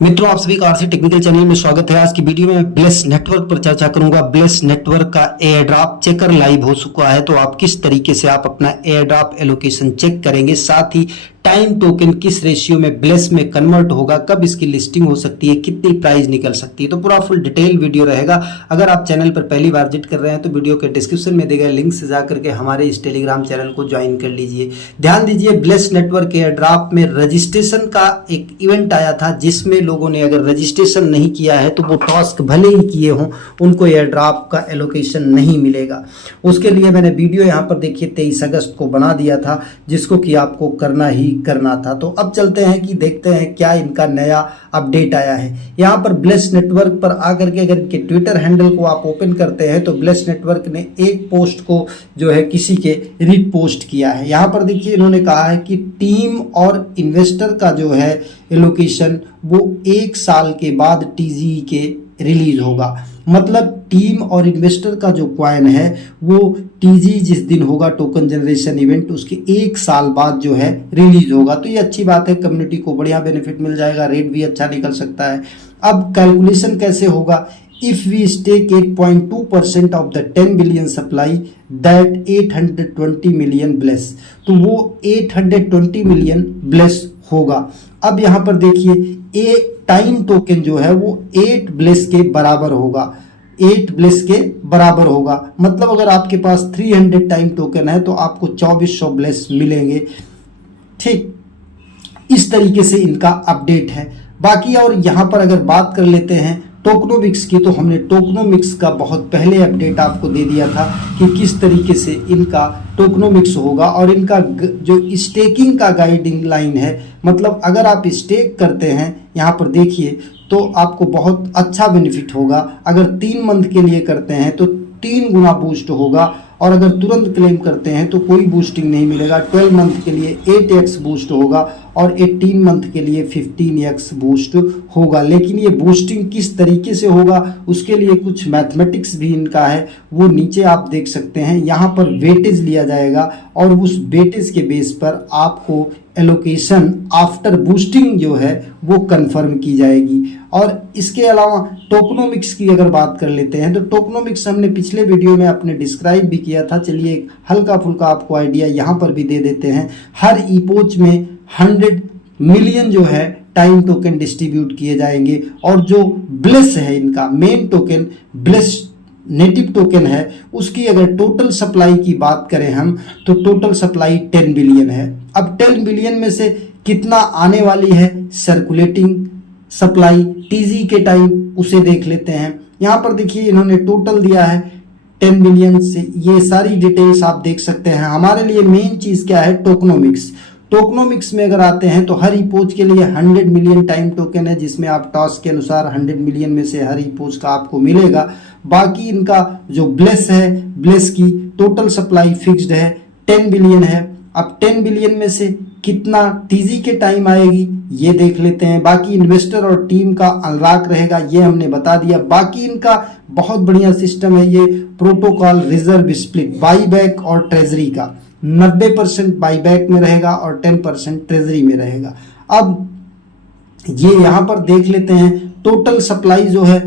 मित्रों, आप सभी का आरसी टेक्निकल चैनल में स्वागत है। आज की वीडियो में ब्लेस नेटवर्क पर चर्चा करूंगा। ब्लेस नेटवर्क का एयर ड्रॉप चेकर लाइव हो चुका है, तो आप किस तरीके से आप अपना एयर ड्रॉप एलोकेशन चेक करेंगे, साथ ही टाइम टोकन किस रेशियो में ब्लेस में कन्वर्ट होगा, कब इसकी लिस्टिंग हो सकती है, कितनी प्राइस निकल सकती है, तो पूरा फुल डिटेल वीडियो रहेगा। अगर आप चैनल पर पहली बार विजिट कर रहे हैं तो वीडियो के डिस्क्रिप्शन में दिए गए लिंक से जाकर के हमारे इस टेलीग्राम चैनल को ज्वाइन कर लीजिए। ध्यान दीजिए, ब्लेस नेटवर्क एयर ड्रॉप में रजिस्ट्रेशन का एक इवेंट आया था, जिसमें लोगों ने अगर रजिस्ट्रेशन नहीं किया है तो वो टास्क भले ही किए हों, उनको एयर ड्रॉप का एलोकेशन नहीं मिलेगा। उसके लिए मैंने वीडियो यहाँ पर देखिए 23 अगस्त को बना दिया था, जिसको कि आपको करना ही करना था। तो अब चलते हैं कि देखते हैं क्या इनका नया अपडेट आया है। यहाँ पर ब्लेस नेटवर्क पर आकर के अगर इनके ट्विटर हैंडल को आप ओपन करते हैं तो ब्लेस नेटवर्क ने एक पोस्ट को जो है किसी के रीपोस्ट किया है। यहाँ पर देखिए इन्होंने कहा है कि टीम और इन्वेस्टर का जो है एलोकेशन वो 1 साल के बाद टीजी के रिलीज होगा। मतलब टीम और इन्वेस्टर का जो कॉइन है वो टीजी जिस दिन होगा टोकन जनरेशन इवेंट, उसके 1 साल बाद जो है रिलीज होगा। तो ये अच्छी बात है, कम्युनिटी को बढ़िया बेनिफिट मिल जाएगा, रेट भी अच्छा निकल सकता है। अब कैलकुलेशन कैसे होगा? If we stake 8.2% of the 10 billion supply that 820 million Bless, तो वो 820 मिलियन ब्लेस होगा। अब यहाँ पर देखिए ए टाइम टोकन जो है वो 8 ब्लेस के बराबर होगा, 8 ब्लेस के बराबर होगा। मतलब अगर आपके पास 300 टाइम टोकन है तो आपको 2400 ब्लेस मिलेंगे। ठीक, इस तरीके से इनका अपडेट है। बाकी और यहाँ पर अगर बात कर लेते हैं टोकनोमिक्स की, तो हमने टोकनोमिक्स का बहुत पहले अपडेट आपको दे दिया था कि किस तरीके से इनका टोकनोमिक्स होगा। और इनका जो स्टेकिंग का गाइडिंग लाइन है, मतलब अगर आप स्टेक करते हैं यहाँ पर देखिए तो आपको बहुत अच्छा बेनिफिट होगा। अगर 3 मंथ के लिए करते हैं तो 3 गुना बूस्ट होगा, और अगर तुरंत क्लेम करते हैं तो कोई बूस्टिंग नहीं मिलेगा। 12 मंथ के लिए 8x बूस्ट होगा और 18 मंथ के लिए 15x बूस्ट होगा। लेकिन ये बूस्टिंग किस तरीके से होगा उसके लिए कुछ मैथमेटिक्स भी इनका है, वो नीचे आप देख सकते हैं। यहाँ पर वेटेज लिया जाएगा और उस वेटेज के बेस पर आपको एलोकेशन आफ्टर बूस्टिंग जो है वो कंफर्म की जाएगी। और इसके अलावा टोकनोमिक्स की अगर बात कर लेते हैं तो टोकनोमिक्स हमने पिछले वीडियो में आपने डिस्क्राइब भी किया था। चलिए एक हल्का फुल्का आपको आइडिया यहाँ पर भी दे देते हैं। हर ईपोच में 100 मिलियन जो है टाइम टोकन डिस्ट्रीब्यूट किए जाएंगे, और जो ब्लेस है इनका main token bless native token है, उसकी अगर टोटल सप्लाई की बात करें हम तो टोटल सप्लाई 10 बिलियन है। अब 10 बिलियन में से कितना आने वाली है सर्कुलेटिंग सप्लाई टीजी के टाइम, उसे देख लेते हैं। यहाँ पर देखिए इन्होंने टोटल दिया है 10 बिलियन से, ये सारी डिटेल्स आप देख सकते हैं। हमारे लिए मेन चीज क्या है? टोकनोमिक्स। टोकनोमिक्स में अगर आते हैं तो हर ईपोच के लिए 100 मिलियन टाइम टोकन है, जिसमें आप टास्क के अनुसार 100 मिलियन में से हर ईपोच का आपको मिलेगा। बाकी इनका जो ब्लेस है, ब्लेस की टोटल सप्लाई फिक्स्ड है 10 बिलियन है। अब 10 बिलियन में से कितना टीजी के टाइम आएगी ये देख लेते हैं। बाकी इन्वेस्टर और टीम का अनलॉक रहेगा, ये हमने बता दिया। बाकी इनका बहुत बढ़िया सिस्टम है ये प्रोटोकॉल रिजर्व स्प्लिट बाईबैक और ट्रेजरी का 90% बाईबैक में रहेगा और 10% ट्रेजरी में रहेगा। अब ये यहाँ पर देख लेते हैं टोटल सप्लाई जो है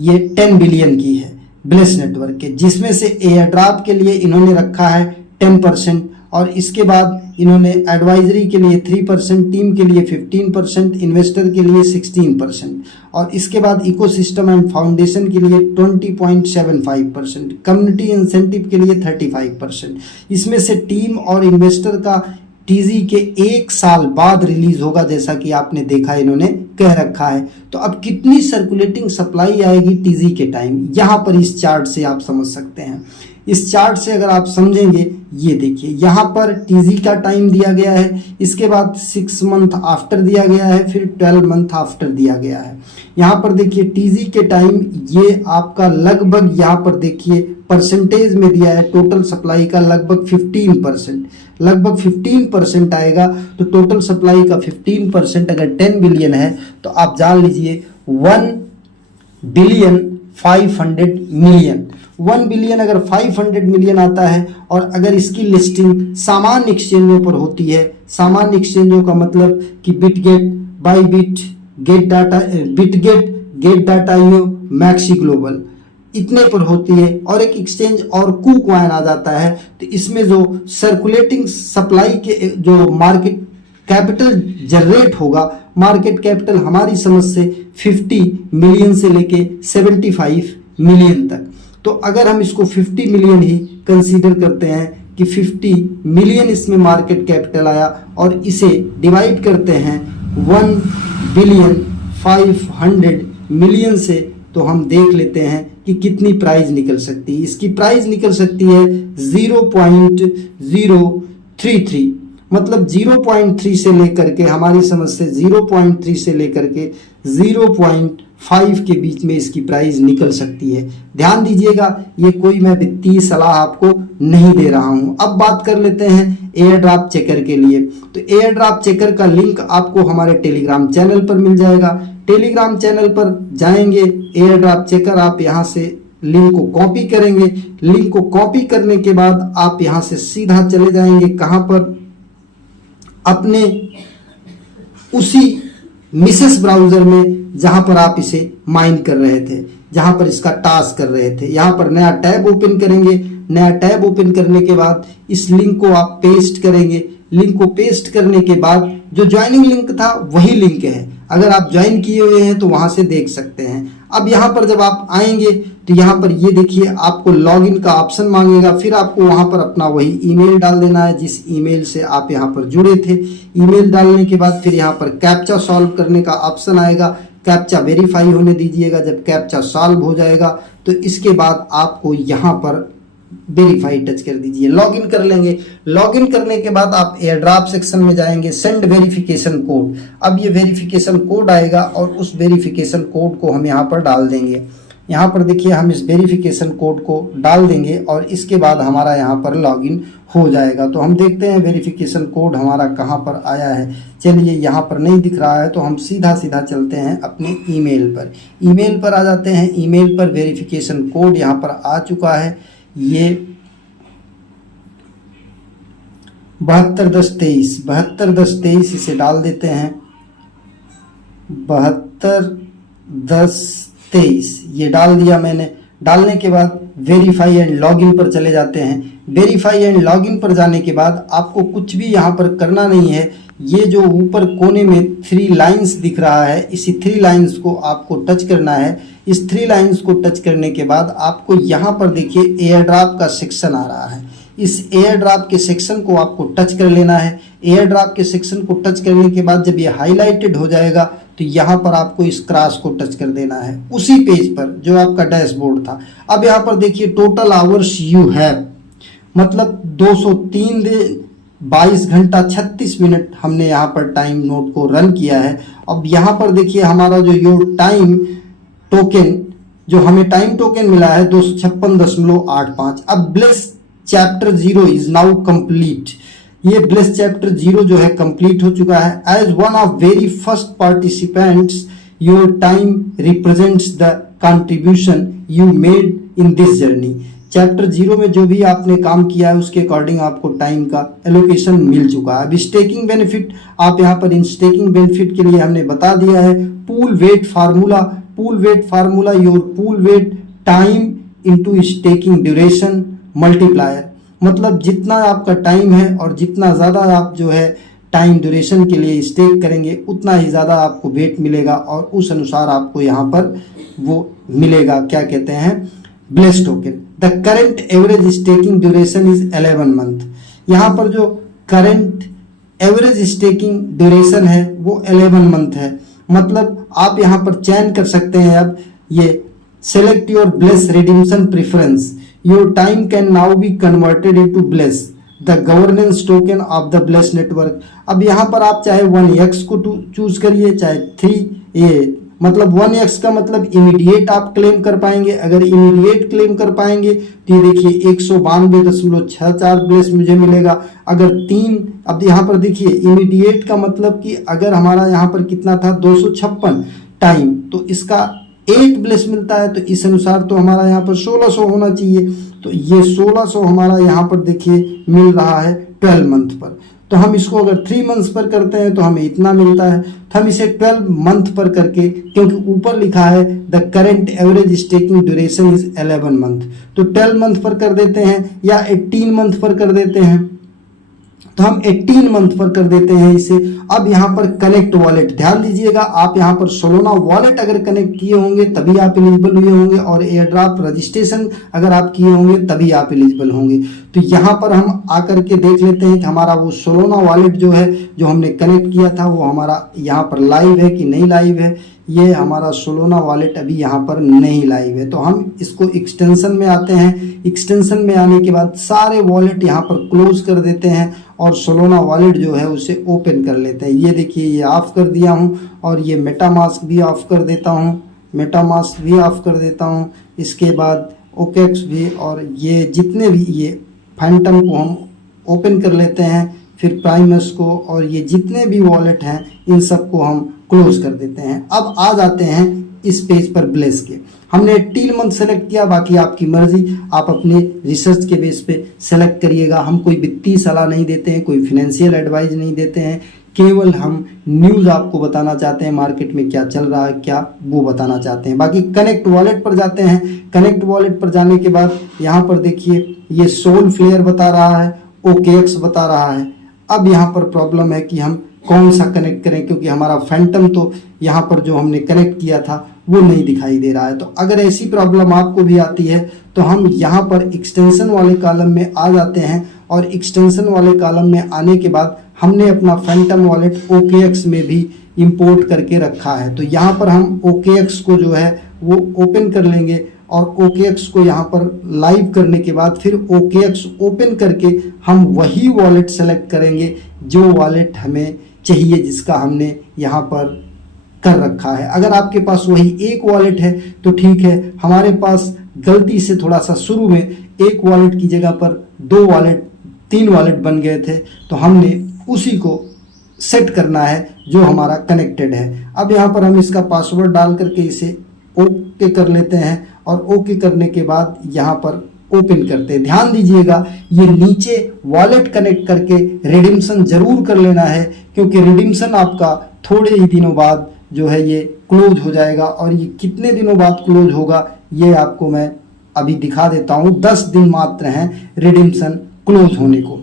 ये 10 बिलियन की है ब्लेस नेटवर्क के, जिसमें से एयर ड्रॉप के लिए इन्होंने रखा है 10%, और इसके बाद इन्होंने एडवाइजरी के लिए 3%, टीम के लिए 15%, इन्वेस्टर के लिए 16%, और इसके बाद इकोसिस्टम एंड फाउंडेशन के लिए 20.75%, कम्युनिटी इंसेंटिव के लिए 35%। इसमें से टीम और इन्वेस्टर का टीजी के 1 साल बाद रिलीज होगा, जैसा कि आपने देखा इन्होंने कह रखा है। तो अब कितनी सर्कुलेटिंग सप्लाई आएगी टीजी के टाइम, यहाँ पर इस चार्ट से आप समझ सकते हैं। इस चार्ट से अगर आप समझेंगे, ये देखिए यहाँ पर टीजी का टाइम दिया गया है, इसके बाद 6 मंथ आफ्टर दिया गया है, फिर 12 मंथ आफ्टर दिया गया है। यहाँ पर देखिए टीजी के टाइम ये आपका लगभग यहाँ पर देखिए परसेंटेज में दिया है, टोटल सप्लाई का लगभग 15%, लगभग 15% आएगा। तो टोटल सप्लाई का 15% अगर 10 बिलियन है तो आप जान लीजिए 1 बिलियन 500 मिलियन, 1 बिलियन अगर 500 मिलियन आता है, और अगर इसकी लिस्टिंग सामान्य एक्सचेंजों पर होती है, सामान्य एक्सचेंजों का मतलब कि Bitget, Bybit, Gate data, Bitget, Gate data IO, MEXC global, इतने पर होती है। और एक एक्सचेंज और KuCoin आ जाता है। तो इसमें जो सर्कुलेटिंग सप्लाई के जो मार्केट कैपिटल जनरेट होगा, मार्केट कैपिटल हमारी समझ से 50 मिलियन से लेके 75 मिलियन तक। तो अगर हम इसको 50 मिलियन ही कंसीडर करते हैं कि 50 मिलियन इसमें मार्केट कैपिटल आया और इसे डिवाइड करते हैं 1 बिलियन 500 मिलियन से, तो हम देख लेते हैं कि कितनी प्राइस निकल सकती है। इसकी प्राइस निकल सकती है 0.033, मतलब 0.3 से लेकर के हमारी समझ से 0.3 से लेकर के 0.5 के बीच में इसकी प्राइस निकल सकती है। ध्यान दीजिएगा, ये कोई मैं वित्तीय सलाह आपको नहीं दे रहा हूं। अब बात कर लेते हैं एयर ड्रॉप चेकर के लिए। तो एयर ड्रॉप चेकर का लिंक आपको हमारे टेलीग्राम चैनल पर मिल जाएगा। टेलीग्राम चैनल पर जाएंगे, एयर ड्रॉप चेकर आप यहां से लिंक को कॉपी करेंगे। लिंक को कॉपी करने के बाद आप यहां से सीधा चले जाएंगे कहां पर, अपने उसी मिसेस ब्राउजर में जहां पर आप इसे माइन कर रहे थे, जहां पर इसका टास्क कर रहे थे। यहां पर नया टैब ओपन करेंगे। नया टैब ओपन करने के बाद इस लिंक को आप पेस्ट करेंगे। लिंक को पेस्ट करने के बाद जो ज्वाइनिंग लिंक था वही लिंक है, अगर आप ज्वाइन किए हुए हैं तो वहां से देख सकते हैं। अब यहाँ पर जब आप आएंगे तो यहाँ पर ये देखिए आपको लॉगिन का ऑप्शन मांगेगा, फिर आपको वहां पर अपना वही ईमेल डाल देना है जिस ईमेल से आप यहाँ पर जुड़े थे। ईमेल डालने के बाद फिर यहाँ पर कैप्चा सॉल्व करने का ऑप्शन आएगा, कैप्चा वेरीफाई होने दीजिएगा। जब कैप्चा सॉल्व हो जाएगा तो इसके बाद आपको यहाँ पर वेरीफाई टच कर दीजिए, लॉगिन कर लेंगे। लॉगिन करने के बाद आप एयर ड्रॉप सेक्शन में जाएंगे, सेंड वेरिफिकेशन कोड। अब ये वेरिफिकेशन कोड आएगा और उस वेरिफिकेशन कोड को हम यहाँ पर डाल देंगे। यहाँ पर देखिए हम इस वेरिफिकेशन कोड को डाल देंगे और इसके बाद हमारा यहाँ पर लॉगिन हो जाएगा। तो हम देखते हैं वेरिफिकेशन कोड हमारा कहाँ पर आया है। चलिए यहाँ पर नहीं दिख रहा है तो हम सीधा सीधा चलते हैं अपने ईमेल पर। ईमेल पर आ जाते हैं। ईमेल पर वेरिफिकेशन कोड यहाँ पर आ चुका है, ये 721023 इसे डाल देते हैं। 721023 ये डाल दिया मैंने। डालने के बाद वेरीफाई एंड लॉगिन पर चले जाते हैं। वेरीफाई एंड लॉगिन पर जाने के बाद आपको कुछ भी यहाँ पर करना नहीं है। ये जो ऊपर कोने में 3 लाइंस दिख रहा है, इसी 3 लाइंस को आपको टच करना है। इस 3 लाइंस को टच करने के बाद आपको यहाँ पर देखिए एयर ड्रॉप का सेक्शन आ रहा है। इस एयर ड्रॉप के सेक्शन को आपको टच कर लेना है। एयर ड्रॉप के सेक्शन को टच करने के बाद जब ये हाईलाइटेड हो जाएगा तो यहाँ पर आपको इस क्रॉस को टच कर देना है उसी पेज पर जो आपका डैशबोर्ड था। अब यहाँ पर देखिए टोटल आवर्स यू हैव, मतलब 203 दिन 22 घंटा 36 मिनट हमने यहाँ पर टाइम नोट को रन किया है। अब यहाँ पर देखिए हमारा जो योर टाइम टोकन, जो हमें टाइम टोकन मिला है 256.85। अब Bless chapter 0 is now complete. ये ब्लेस चैप्टर 0 जो है कंप्लीट हो चुका है। As one of very first participants your time represents the contribution you made in this journey. Chapter 0 में जो भी आपने काम किया है उसके अकॉर्डिंग आपको टाइम का एलोकेशन मिल चुका है। अब स्टेकिंग बेनिफिट, आप यहाँ पर इन स्टेकिंग बेनिफिट के लिए हमने बता दिया है। Pool weight formula, pool weight formula your pool weight time into staking duration multiplier, मतलब जितना आपका टाइम है और जितना ज़्यादा आप जो है टाइम ड्यूरेशन के लिए स्टेक करेंगे उतना ही ज़्यादा आपको वेट मिलेगा और उस अनुसार आपको यहाँ पर वो मिलेगा, क्या कहते हैं, bless token. The current average staking duration is 11 month. यहाँ पर जो करेंट एवरेज स्टेकिंग ड्यूरेशन है वो 11 मंथ है। मतलब आप यहाँ पर चयन कर सकते हैं। अब ये select your bless redemption preference, your time can now be converted into bless the governance token of the bless network. अब यहाँ पर आप चाहे 1x को चूज करिए, चाहे 3 मतलब 1x का मतलब इमीडिएट आप क्लेम कर पाएंगे। अगर इमीडिएट क्लेम कर पाएंगे तो ये देखिए 192.64 ब्लेस मुझे मिलेगा। अगर 3, अब यहाँ पर देखिए इमीडिएट का मतलब कि अगर हमारा यहाँ पर कितना था 256 टाइम, तो इसका 8 ब्लेस मिलता है, तो इस अनुसार तो हमारा यहाँ पर 1600 होना चाहिए। तो ये 1600 हमारा यहाँ पर देखिए मिल रहा है 12 मंथ पर। तो हम इसको अगर 3 मंथ्स पर करते हैं तो हमें इतना मिलता है। तो हम इसे 12 मंथ पर करके, क्योंकि ऊपर लिखा है the current average staking duration is 11 month, तो 12 मंथ पर कर देते हैं या 18 मंथ पर कर देते हैं। तो हम 18 मंथ पर कर देते हैं इसे। अब यहाँ पर कनेक्ट वॉलेट, ध्यान दीजिएगा, आप यहाँ पर सोलोना वॉलेट अगर कनेक्ट किए होंगे तभी आप एलिजिबल हुए होंगे, और एयर ड्रॉप रजिस्ट्रेशन अगर आप किए होंगे तभी आप एलिजिबल होंगे। तो यहाँ पर हम आकर के देख लेते हैं कि हमारा वो सोलोना वॉलेट जो है, जो हमने कनेक्ट किया था, वो हमारा यहाँ पर लाइव है कि नहीं लाइव है। ये हमारा सोलोना वॉलेट अभी यहाँ पर नहीं लाइव है। तो हम इसको एक्सटेंशन में आते हैं। एक्सटेंशन में आने के बाद सारे वॉलेट यहाँ पर क्लोज कर देते हैं और सोलोना वॉलेट जो है उसे ओपन कर लेते हैं। ये देखिए, ये ऑफ कर दिया हूँ, और ये मेटामास्क भी ऑफ कर देता हूँ, मेटामास्क भी ऑफ कर देता हूँ। इसके बाद ओकेक्स भी, और ये जितने भी ये फैंटम को हम ओपन कर लेते हैं, फिर प्राइमस को, और ये जितने भी वॉलेट हैं इन सबको हम क्लोज कर देते हैं। अब आ जाते हैं इस पेज पर ब्लेस के। हमने 18 मंथ सेलेक्ट किया, बाकी आपकी मर्जी, आप अपने रिसर्च के बेस पे सेलेक्ट करिएगा। हम कोई वित्तीय सलाह नहीं देते हैं, कोई फिनेंशियल एडवाइस नहीं देते हैं, केवल हम न्यूज़ आपको बताना चाहते हैं, मार्केट में क्या चल रहा है क्या वो बताना चाहते हैं। बाकी कनेक्ट वॉलेट पर जाते हैं। कनेक्ट वॉलेट पर जाने के बाद यहाँ पर देखिए, ये सोल फ्लेयर बता रहा है, OKX बता रहा है। अब यहाँ पर प्रॉब्लम है कि हम कौन सा कनेक्ट करें, क्योंकि हमारा फैंटम तो यहाँ पर जो हमने कनेक्ट किया था वो नहीं दिखाई दे रहा है। तो अगर ऐसी प्रॉब्लम आपको भी आती है तो हम यहाँ पर एक्सटेंशन वाले कॉलम में आ जाते हैं, और एक्सटेंशन वाले कॉलम में आने के बाद हमने अपना फैंटम वॉलेट OKX में भी इंपोर्ट करके रखा है। तो यहाँ पर हम OKX को जो है वो ओपन कर लेंगे, और OKX को यहाँ पर लाइव करने के बाद फिर OKX ओपन करके हम वही वॉलेट सेलेक्ट करेंगे जो वॉलेट हमें चाहिए, जिसका हमने यहाँ पर कर रखा है। अगर आपके पास वही एक वॉलेट है तो ठीक है, हमारे पास गलती से थोड़ा सा शुरू में एक वॉलेट की जगह पर 2 वॉलेट 3 वॉलेट बन गए थे, तो हमने उसी को सेट करना है जो हमारा कनेक्टेड है। अब यहाँ पर हम इसका पासवर्ड डाल करके इसे ओके कर लेते हैं, और ओके करने के बाद यहाँ पर ओपन करते हैं। ध्यान दीजिएगा, ये नीचे वॉलेट कनेक्ट करके रिडीम्शन जरूर कर लेना है, क्योंकि रिडीम्शन आपका थोड़े ही दिनों बाद जो है ये क्लोज हो जाएगा। और ये कितने दिनों बाद क्लोज होगा ये आपको मैं अभी दिखा देता हूँ। 10 दिन मात्र हैं रिडीम्शन क्लोज होने को।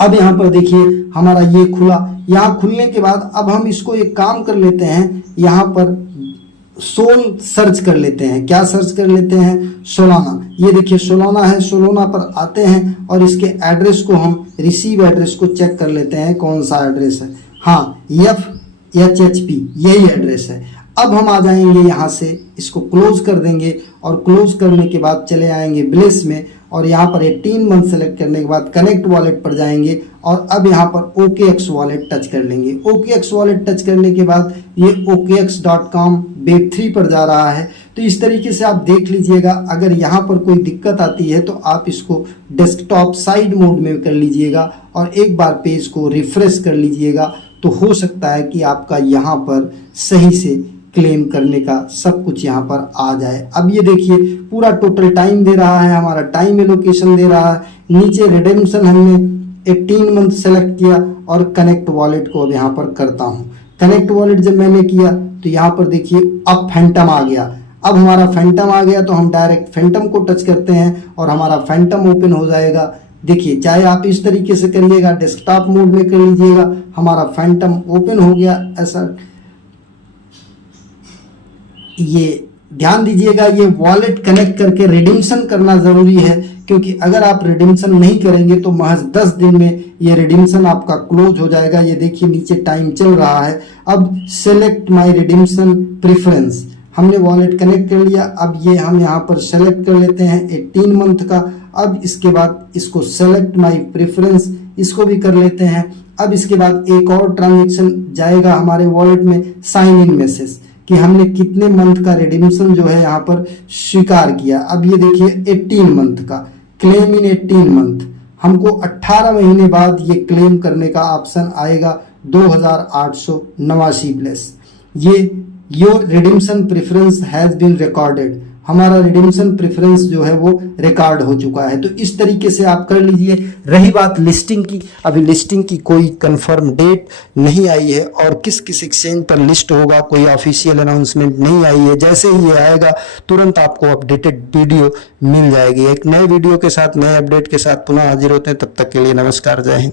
अब यहाँ पर देखिए हमारा ये खुला। यहाँ खुलने के बाद अब हम इसको एक काम कर लेते हैं, यहाँ पर सोल सर्च कर लेते हैं। क्या सर्च कर लेते हैं? सोलाना। ये देखिए सोलाना है, सोलाना पर आते हैं और इसके एड्रेस को हम रिसीव एड्रेस को चेक कर लेते हैं कौन सा एड्रेस है। हाँ, FHHP यही एड्रेस है। अब हम आ जाएंगे यहाँ से, इसको क्लोज कर देंगे, और क्लोज करने के बाद चले आएंगे ब्लेस में, और यहाँ पर 18 मंथ सेलेक्ट करने के बाद कनेक्ट वॉलेट पर जाएंगे, और अब यहाँ पर OKX वॉलेट टच कर लेंगे। OKX वॉलेट टच करने के बाद ये OKX.com Web3 पर जा रहा है। तो इस तरीके से आप देख लीजिएगा। अगर यहाँ पर कोई दिक्कत आती है तो आप इसको डेस्कटॉप साइड मोड में कर लीजिएगा और एक बार पेज को रिफ्रेश कर लीजिएगा, तो हो सकता है कि आपका यहाँ पर सही से क्लेम करने का सब कुछ यहाँ पर आ जाए। अब ये देखिए पूरा टोटल टाइम दे रहा है, हमारा टाइम एलोकेशन दे रहा है। नीचे रिडेम्पशन हमने 18 मंथ सेलेक्ट किया, और कनेक्ट वॉलेट को अब यहाँ पर करता हूँ। कनेक्ट वॉलेट जब मैंने किया तो यहाँ पर देखिए अब फैंटम आ गया। अब हमारा फैंटम आ गया तो हम डायरेक्ट फैंटम को टच करते हैं और हमारा फैंटम ओपन हो जाएगा। देखिए, चाहे आप इस तरीके से करिएगा, डेस्कटॉप मोड में कर लीजिएगा, हमारा फैंटम ओपन हो गया। ऐसा ये ध्यान दीजिएगा, ये वॉलेट कनेक्ट करके रिडीम्शन करना जरूरी है, क्योंकि अगर आप रिडीम्शन नहीं करेंगे तो महज 10 दिन में ये रिडीम्शन आपका क्लोज हो जाएगा। ये देखिए नीचे टाइम चल रहा है। अब सेलेक्ट माय रिडीम्शन प्रेफरेंस, हमने वॉलेट कनेक्ट कर लिया। अब ये हम यहाँ पर सेलेक्ट कर लेते हैं 18 मंथ का। अब इसके बाद इसको सेलेक्ट माय प्रेफरेंस, इसको भी कर लेते हैं। अब इसके बाद एक और ट्रांजेक्शन जाएगा हमारे वॉलेट में, साइन इन मैसेज, कि हमने कितने मंथ का रिडीम्शन जो है यहाँ पर स्वीकार किया। अब ये देखिए 18 मंथ का क्लेम इन 18 मंथ, हमको 18 महीने बाद ये क्लेम करने का ऑप्शन आएगा 2889 प्लस। ये your redemption preference has been recorded, हमारा रिडीम्शन प्रेफरेंस जो है वो रिकॉर्ड हो चुका है। तो इस तरीके से आप कर लीजिए। रही बात लिस्टिंग की, अभी लिस्टिंग की कोई कंफर्म डेट नहीं आई है और किस किस एक्सचेंज पर लिस्ट होगा कोई ऑफिशियल अनाउंसमेंट नहीं आई है। जैसे ही ये आएगा तुरंत आपको अपडेटेड वीडियो मिल जाएगी। एक नए वीडियो के साथ, नए अपडेट के साथ पुनः हाजिर होते हैं। तब तक के लिए नमस्कार, जय हिंद।